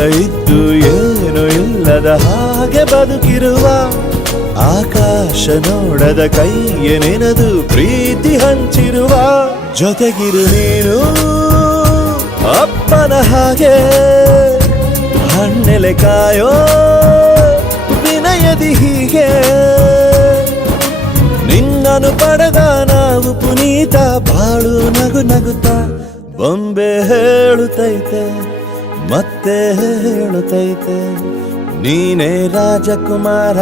ಇದ್ದು ಏನು ಇಲ್ಲದ ಹಾಗೆ ಬದುಕಿರುವ ಆಕಾಶ ನೋಡದ ಕೈಯ ನೆನೆದು ಪ್ರೀತಿ ಹಂಚಿರುವ ಜೊತೆಗಿರು ನೀನು ಅಪ್ಪನ ಹಾಗೆ ಹಣ್ಣೆಲೆ ಕಾಯೋ ವಿನಯದಿ ಹೀಗೆ ನಿನ್ನನು ಪಡೆದ ನಾವು ಪುನೀತ ಬಾಳು ನಗು ನಗುತ್ತಾ ಬೊಂಬೆ ಹೇಳುತ್ತೈತೆ ಮತ್ತೆ ಹೇಳುತ್ತೈತೆ ನೀನೇ ರಾಜಕುಮಾರ.